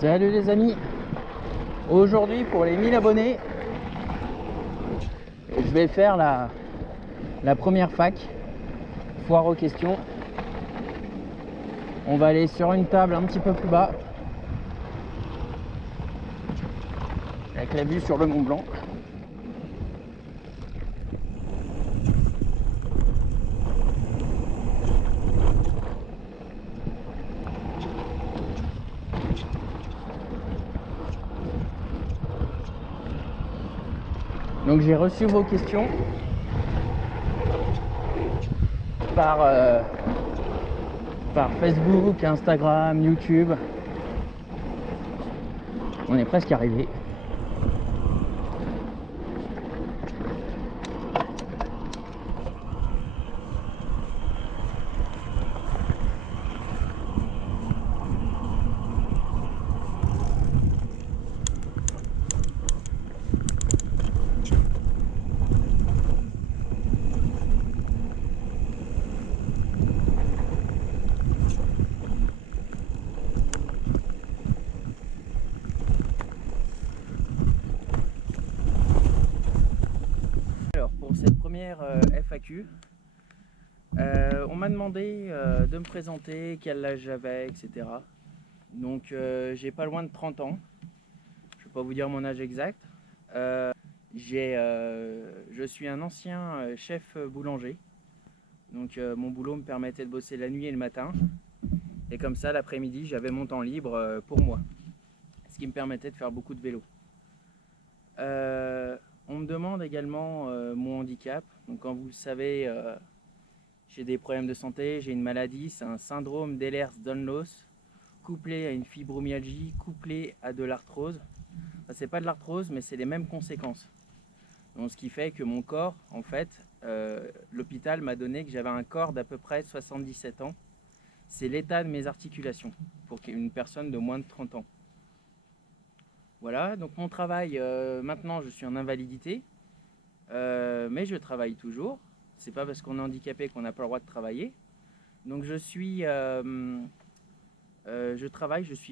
Salut les amis, aujourd'hui pour les 1000 abonnés, je vais faire la première fac, foire aux questions. On va aller sur une table un petit peu plus bas, avec la vue sur le Mont Blanc. Donc j'ai reçu vos questions par Facebook, Instagram, YouTube. On est presque arrivé. Alors pour cette première FAQ, on m'a demandé de me présenter, quel âge j'avais, etc. Donc j'ai pas loin de 30 ans. Je vais pas vous dire mon âge exact. Je suis un ancien chef boulanger. Donc mon boulot me permettait de bosser la nuit et le matin. Et comme ça, l'après-midi, j'avais mon temps libre pour moi. Ce qui me permettait de faire beaucoup de vélo. On me demande également mon handicap. Donc comme vous le savez, j'ai des problèmes de santé, j'ai une maladie, c'est un syndrome d'Ehlers-Danlos, couplé à une fibromyalgie, couplé à de l'arthrose. Enfin, c'est pas de l'arthrose, mais c'est les mêmes conséquences. Donc, ce qui fait que mon corps, en fait, l'hôpital m'a donné que j'avais un corps d'à peu près 77 ans. C'est l'état de mes articulations pour une personne de moins de 30 ans. Voilà, donc mon travail, maintenant je suis en invalidité, mais je travaille toujours. C'est pas parce qu'on est handicapé qu'on n'a pas le droit de travailler. Donc je suis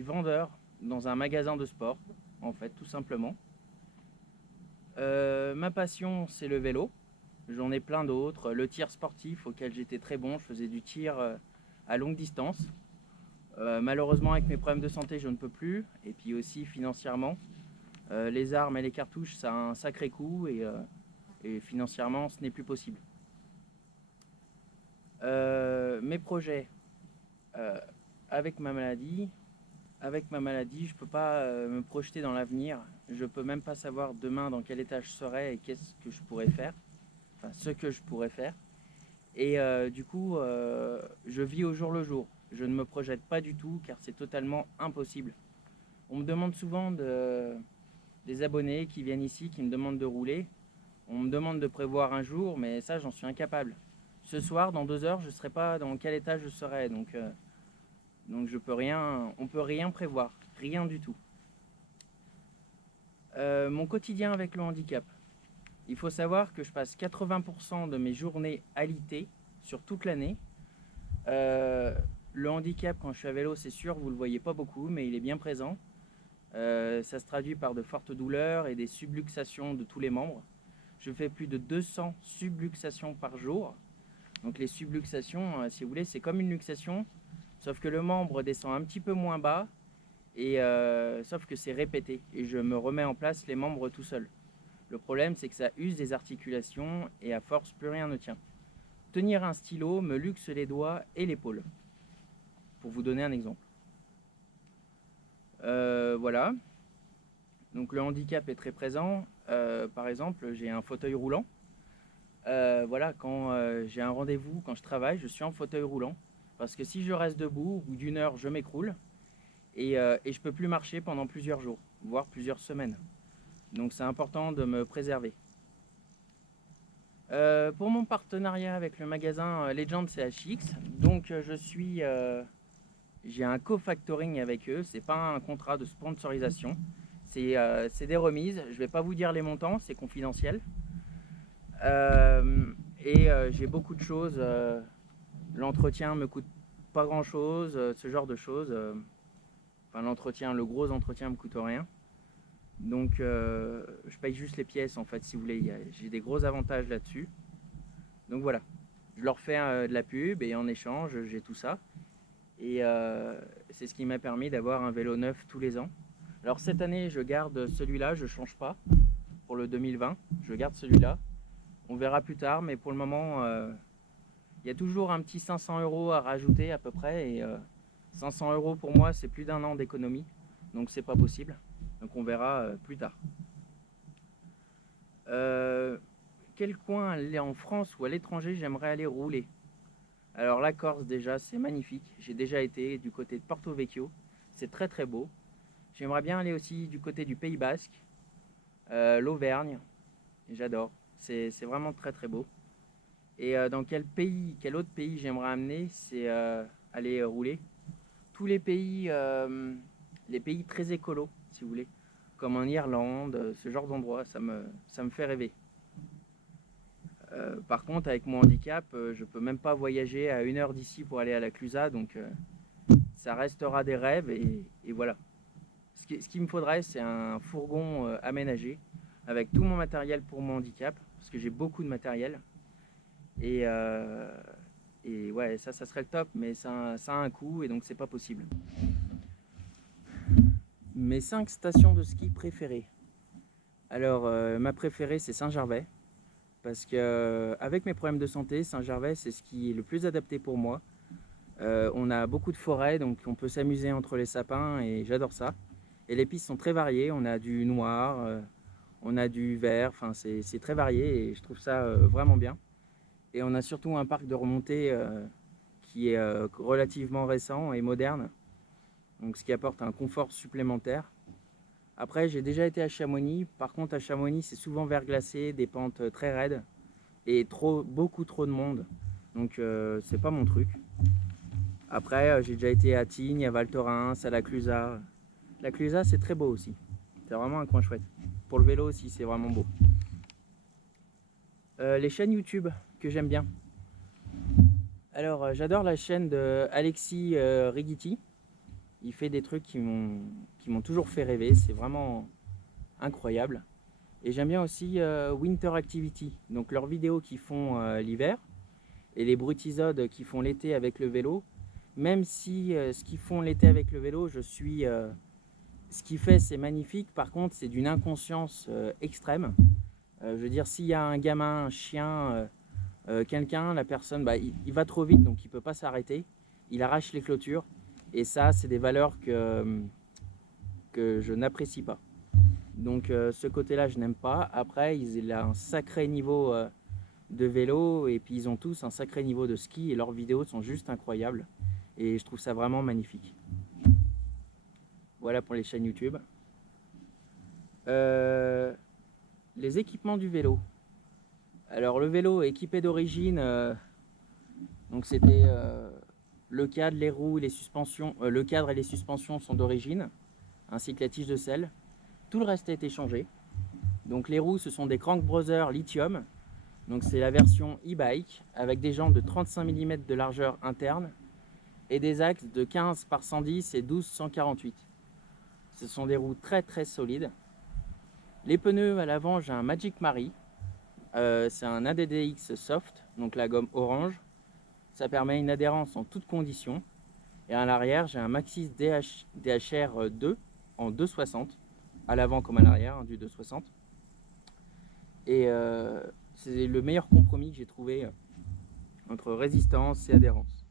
vendeur dans un magasin de sport, en fait, tout simplement. Ma passion, c'est le vélo. J'en ai plein d'autres. Le tir sportif, auquel j'étais très bon. Je faisais du tir à longue distance. Malheureusement, avec mes problèmes de santé, je ne peux plus. Et puis aussi, financièrement, les armes et les cartouches, ça a un sacré coût. Et financièrement, ce n'est plus possible. Mes projets avec ma maladie, je ne peux pas me projeter dans l'avenir. Je ne peux même pas savoir demain dans quel état je serai et qu'est-ce que je pourrais faire. Enfin, ce que je pourrais faire. Et du coup, je vis au jour le jour. Je ne me projette pas du tout car c'est totalement impossible. On me demande souvent des abonnés qui viennent ici, qui me demandent de rouler. On me demande de prévoir un jour, mais ça, j'en suis incapable. Ce soir, dans 2 heures, je ne saurai pas dans quel état je serai. Donc je peux rien, on ne peut rien prévoir, rien du tout. Mon quotidien avec le handicap. Il faut savoir que je passe 80% de mes journées alitées sur toute l'année. Le handicap, quand je suis à vélo, c'est sûr, vous ne le voyez pas beaucoup, mais il est bien présent. Ça se traduit par de fortes douleurs et des subluxations de tous les membres. Je fais plus de 200 subluxations par jour. Donc les subluxations, si vous voulez, c'est comme une luxation, sauf que le membre descend un petit peu moins bas, et sauf que c'est répété. Et je me remets en place les membres tout seul. Le problème, c'est que ça use des articulations, et à force, plus rien ne tient. Tenir un stylo me luxe les doigts et l'épaule, pour vous donner un exemple. Voilà. Donc le handicap est très présent. Par exemple, j'ai un fauteuil roulant. Voilà, quand j'ai un rendez-vous, quand je travaille, je suis en fauteuil roulant. Parce que si je reste debout, au bout d'1 heure, je m'écroule. Et je ne peux plus marcher pendant plusieurs jours, voire plusieurs semaines. Donc c'est important de me préserver. Pour mon partenariat avec le magasin Legend CHX, donc j'ai un co-factoring avec eux. C'est pas un contrat de sponsorisation. C'est des remises. Je ne vais pas vous dire les montants, c'est confidentiel. J'ai beaucoup de choses. L'entretien me coûte pas grand chose, ce genre de choses. Enfin, l'entretien, le gros entretien me coûte rien. Donc je paye juste les pièces en fait, si vous voulez. J'ai des gros avantages là-dessus. Donc voilà, je leur fais de la pub et en échange, j'ai tout ça. Et c'est ce qui m'a permis d'avoir un vélo neuf tous les ans. Alors cette année, je garde celui-là, je ne change pas pour le 2020. Je garde celui-là. On verra plus tard, mais pour le moment, il y a toujours un petit 500 € à rajouter à peu près. Et 500 € pour moi, c'est plus d'1 an d'économie. Donc c'est pas possible. Donc on verra plus tard. Quel coin en France ou à l'étranger j'aimerais aller rouler? Alors la Corse déjà, c'est magnifique. J'ai déjà été du côté de Porto Vecchio. C'est très très beau. J'aimerais bien aller aussi du côté du Pays Basque, l'Auvergne. J'adore. C'est vraiment très très beau. Et dans quel autre pays j'aimerais amener, c'est aller rouler. Tous les pays très écolos, si vous voulez, comme en Irlande, ce genre d'endroit, ça me fait rêver. Par contre, avec mon handicap, je peux même pas voyager à 1 heure d'ici pour aller à la Clusaz, donc ça restera des rêves et voilà. Ce qu'il me faudrait, c'est un fourgon aménagé avec tout mon matériel pour mon handicap, parce que j'ai beaucoup de matériel. Et ouais, ça serait le top, mais ça a un coût et donc c'est pas possible. Mes 5 stations de ski préférées. Alors, ma préférée, c'est Saint-Gervais. Parce que avec mes problèmes de santé, Saint-Gervais, c'est ce qui est le plus adapté pour moi. On a beaucoup de forêts, donc on peut s'amuser entre les sapins et j'adore ça. Et les pistes sont très variées, on a du noir, on a du vert, enfin c'est très varié et je trouve ça vraiment bien. Et on a surtout un parc de remontée qui est relativement récent et moderne, donc ce qui apporte un confort supplémentaire. Après, j'ai déjà été à Chamonix. Par contre, à Chamonix, c'est souvent verglacé, des pentes très raides et beaucoup trop de monde. Donc, c'est pas mon truc. Après, j'ai déjà été à Tignes, à Val Thorens, à la Clusaz. La Clusaz, c'est très beau aussi. C'est vraiment un coin chouette. Pour le vélo aussi, c'est vraiment beau. Les chaînes YouTube que j'aime bien. Alors, j'adore la chaîne de Alexis Righiti. Il fait des trucs qui m'ont toujours fait rêver. C'est vraiment incroyable. Et j'aime bien aussi Winter Activity, donc leurs vidéos qu'ils font l'hiver et les brutisodes qu'ils font l'été avec le vélo. Même si ce qu'ils font l'été avec le vélo, ce qu'il fait c'est magnifique, par contre c'est d'une inconscience extrême. Je veux dire, s'il y a un gamin, un chien, quelqu'un, la personne, il va trop vite donc il ne peut pas s'arrêter, il arrache les clôtures et ça c'est des valeurs que je n'apprécie pas. Donc ce côté-là, je n'aime pas. Après, il a un sacré niveau de vélo et puis ils ont tous un sacré niveau de ski et leurs vidéos sont juste incroyables. Et je trouve ça vraiment magnifique. Voilà pour les chaînes YouTube. Les équipements du vélo. Alors le vélo est équipé d'origine, donc c'était le cadre, les roues, les suspensions. Le cadre et les suspensions sont d'origine, ainsi que la tige de selle. Tout le reste a été changé. Donc les roues, ce sont des Crank Brothers lithium. Donc c'est la version e-bike avec des jantes de 35 mm de largeur interne et des axes de 15 par 110 et 12 148. Ce sont des roues très très solides. Les pneus à l'avant, j'ai un Magic Mari. C'est un ADDX soft, donc la gomme orange. Ça permet une adhérence en toutes conditions. Et à l'arrière, j'ai un Maxxis DHR 2 en 260, à l'avant comme à l'arrière, du 260. Et c'est le meilleur compromis que j'ai trouvé entre résistance et adhérence.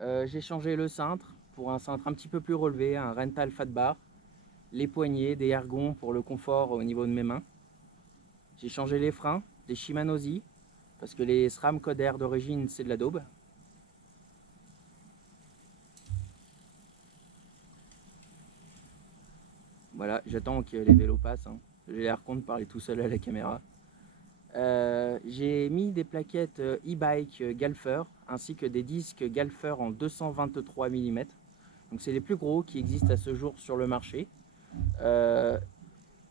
J'ai changé le cintre pour un cintre un petit peu plus relevé, un Rental Fat Bar, les poignées, des ergons pour le confort au niveau de mes mains. J'ai changé les freins, des Shimano Z, parce que les SRAM Code Air d'origine c'est de la daube. Voilà, j'attends que les vélos passent, hein. J'ai l'air con de parler tout seul à la caméra. J'ai mis des plaquettes e-bike Galfer ainsi que des disques Galfer en 223 mm. Donc c'est les plus gros qui existent à ce jour sur le marché.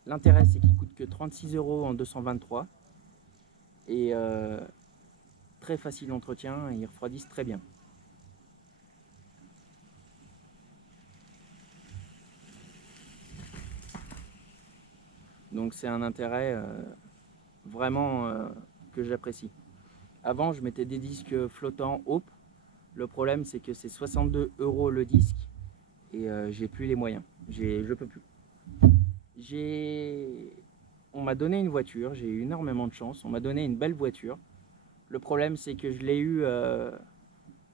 L'intérêt c'est qu'ils ne coûtent que 36 € en 223 et très facile d'entretien et ils refroidissent très bien. Donc c'est un intérêt vraiment que j'apprécie. Avant, je mettais des disques flottants Hope. Le problème, c'est que c'est 62 € le disque et j'ai plus les moyens. Je peux plus. On m'a donné une voiture, j'ai eu énormément de chance. On m'a donné une belle voiture. Le problème, c'est que je l'ai eu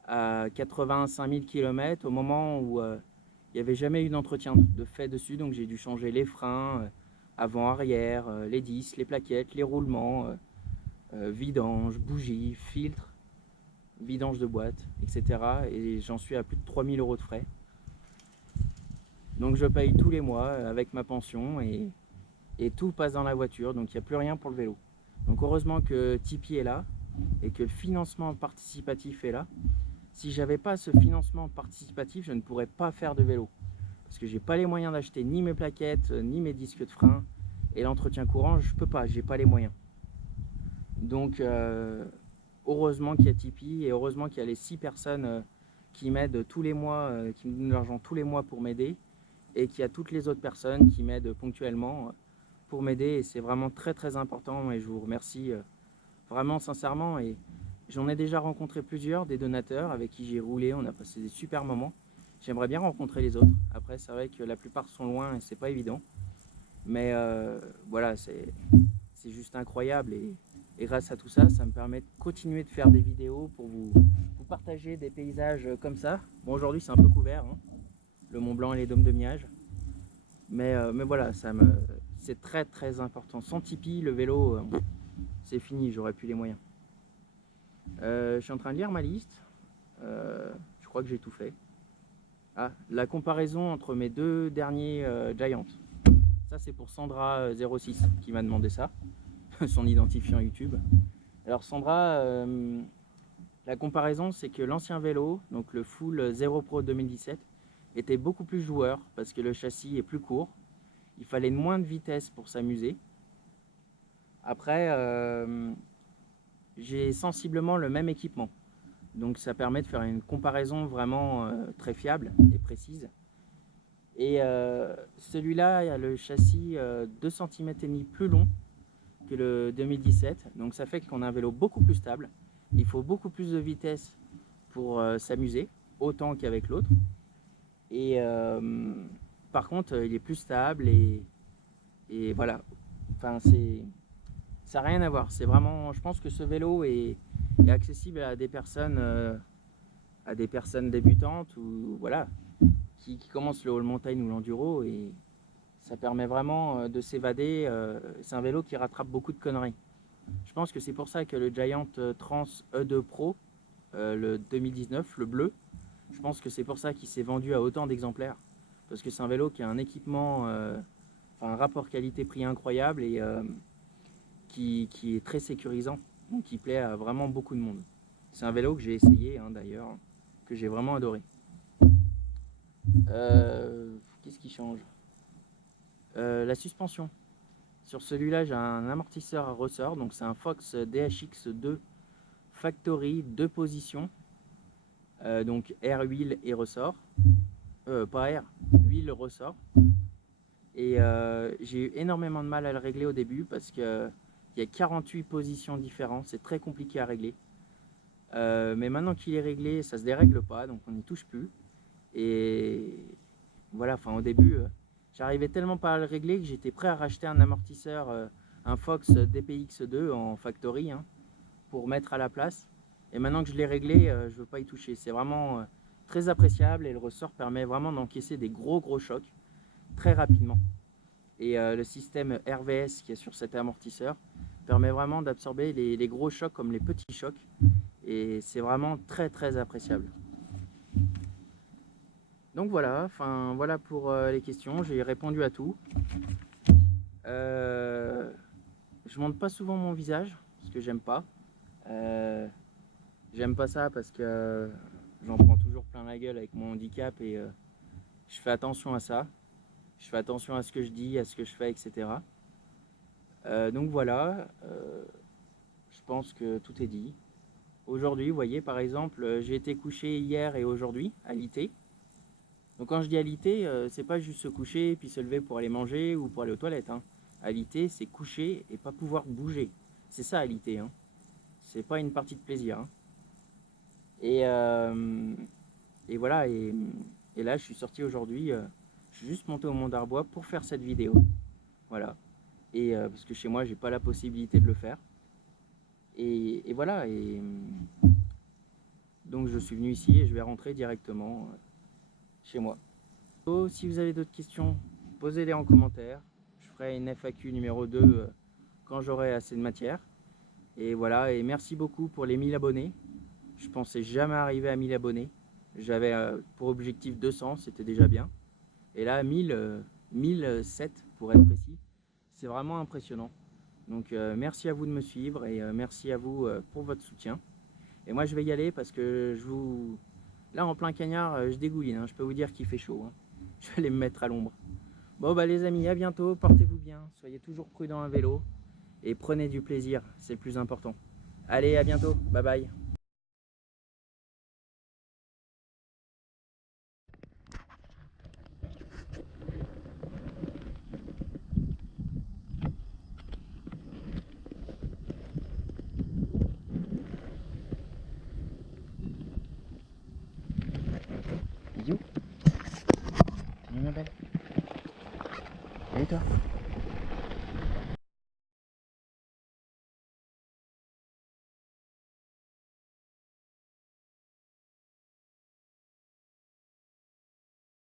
à 85 000 km au moment où il n'y avait jamais eu d'entretien de fait dessus. Donc j'ai dû changer les freins, avant, arrière, les disques, les plaquettes, les roulements, vidange, bougies, filtres, vidange de boîte, etc. Et j'en suis à plus de 3 000 € de frais. Donc je paye tous les mois avec ma pension et tout passe dans la voiture. Donc il n'y a plus rien pour le vélo. Donc heureusement que Tipeee est là et que le financement participatif est là. Si j'avais pas ce financement participatif, je ne pourrais pas faire de vélo. Parce que j'ai pas les moyens d'acheter ni mes plaquettes, ni mes disques de frein. Et l'entretien courant, je peux pas, j'ai pas les moyens. Donc heureusement qu'il y a Tipeee et heureusement qu'il y a les 6 personnes qui m'aident tous les mois, qui me donnent de l'argent tous les mois pour m'aider. Et qu'il y a toutes les autres personnes qui m'aident ponctuellement pour m'aider. Et c'est vraiment très très important et je vous remercie vraiment sincèrement. Et j'en ai déjà rencontré plusieurs, des donateurs avec qui j'ai roulé, on a passé des super moments. J'aimerais bien rencontrer les autres. Après, c'est vrai que la plupart sont loin et c'est pas évident. Mais voilà, c'est juste incroyable. Et grâce à tout ça, ça me permet de continuer de faire des vidéos pour vous partager des paysages comme ça. Bon, aujourd'hui, c'est un peu couvert, hein, le Mont Blanc et les dômes de Miage. Mais voilà, c'est très très important. Sans Tipeee, le vélo, c'est fini, j'aurais plus les moyens. Je suis en train de lire ma liste. Je crois que j'ai tout fait. Ah, la comparaison entre mes deux derniers Giant. Ça, c'est pour Sandra06 qui m'a demandé ça, son identifiant YouTube. Alors Sandra, la comparaison, c'est que l'ancien vélo, donc le Full Zero Pro 2017, était beaucoup plus joueur parce que le châssis est plus court. Il fallait moins de vitesse pour s'amuser. Après, j'ai sensiblement le même équipement. Donc ça permet de faire une comparaison vraiment très fiable et précise. Et celui-là a le châssis 2 cm et demi plus long que le 2017. Donc ça fait qu'on a un vélo beaucoup plus stable. Il faut beaucoup plus de vitesse pour s'amuser, autant qu'avec l'autre. Et par contre, il est plus stable et voilà. Enfin, ça n'a rien à voir. C'est vraiment, je pense que ce vélo est accessible à des personnes débutantes ou voilà, qui commencent le all montagne ou l'enduro et ça permet vraiment de s'évader. C'est un vélo qui rattrape beaucoup de conneries. Je pense que c'est pour ça que le Giant Trans E2 Pro, le 2019, le bleu, je pense que c'est pour ça qu'il s'est vendu à autant d'exemplaires. Parce que c'est un vélo qui a un équipement, un rapport qualité-prix incroyable et qui est très sécurisant, donc qui plaît à vraiment beaucoup de monde. C'est un vélo que j'ai essayé d'ailleurs, que j'ai vraiment adoré. Qu'est-ce qui change? La suspension. Sur celui-là, j'ai un amortisseur à ressort, donc c'est un Fox DHX2 Factory 2 positions, donc air, huile et ressort. Pas air, huile, ressort. Et j'ai eu énormément de mal à le régler au début parce qu'il y a 48 positions différentes, c'est très compliqué à régler. Mais maintenant qu'il est réglé, ça se dérègle pas, donc on n'y touche plus. Et voilà, enfin au début, j'arrivais tellement pas à le régler que j'étais prêt à racheter un amortisseur, un Fox DPX2 en factory, pour mettre à la place. Et maintenant que je l'ai réglé, je veux pas y toucher. C'est vraiment très appréciable et le ressort permet vraiment d'encaisser des gros chocs très rapidement. Et le système RVS qui est sur cet amortisseur permet vraiment d'absorber les gros chocs comme les petits chocs. Et c'est vraiment très appréciable. Donc voilà, voilà pour les questions, j'ai répondu à tout. Je montre pas souvent mon visage parce que j'aime pas. J'aime pas ça parce que j'en prends toujours plein la gueule avec mon handicap et je fais attention à ça. Je fais attention à ce que je dis, à ce que je fais, etc. Donc voilà, je pense que tout est dit. Aujourd'hui, vous voyez, par exemple, j'ai été couché hier et aujourd'hui, alité. Donc quand je dis alité, c'est pas juste se coucher puis se lever pour aller manger ou pour aller aux toilettes. Alité, c'est coucher et pas pouvoir bouger. C'est ça, alité. Hein. C'est pas une partie de plaisir. Hein. Et voilà. Et là, je suis sorti aujourd'hui. Je suis juste monté au Mont d'Arbois pour faire cette vidéo. Voilà. Et parce que chez moi, j'ai pas la possibilité de le faire. Et voilà. Donc, je suis venu ici et je vais rentrer directement chez moi. Si vous avez d'autres questions, posez-les en commentaire. Je ferai une FAQ numéro 2 quand j'aurai assez de matière. Et voilà, et merci beaucoup pour les 1000 abonnés. Je pensais jamais arriver à 1000 abonnés. J'avais pour objectif 200, c'était déjà bien. Et là, 1007 pour être précis. C'est vraiment impressionnant. Donc merci à vous de me suivre et merci à vous pour votre soutien. Et moi je vais y aller parce que là en plein cagnard, je dégouline. Hein. Je peux vous dire qu'il fait chaud. Hein. Je vais aller me mettre à l'ombre. Bon bah les amis, à bientôt, portez-vous bien, soyez toujours prudents à vélo et prenez du plaisir, c'est le plus important. Allez, à bientôt, bye bye. Bisous. Salut ma belle. Et toi?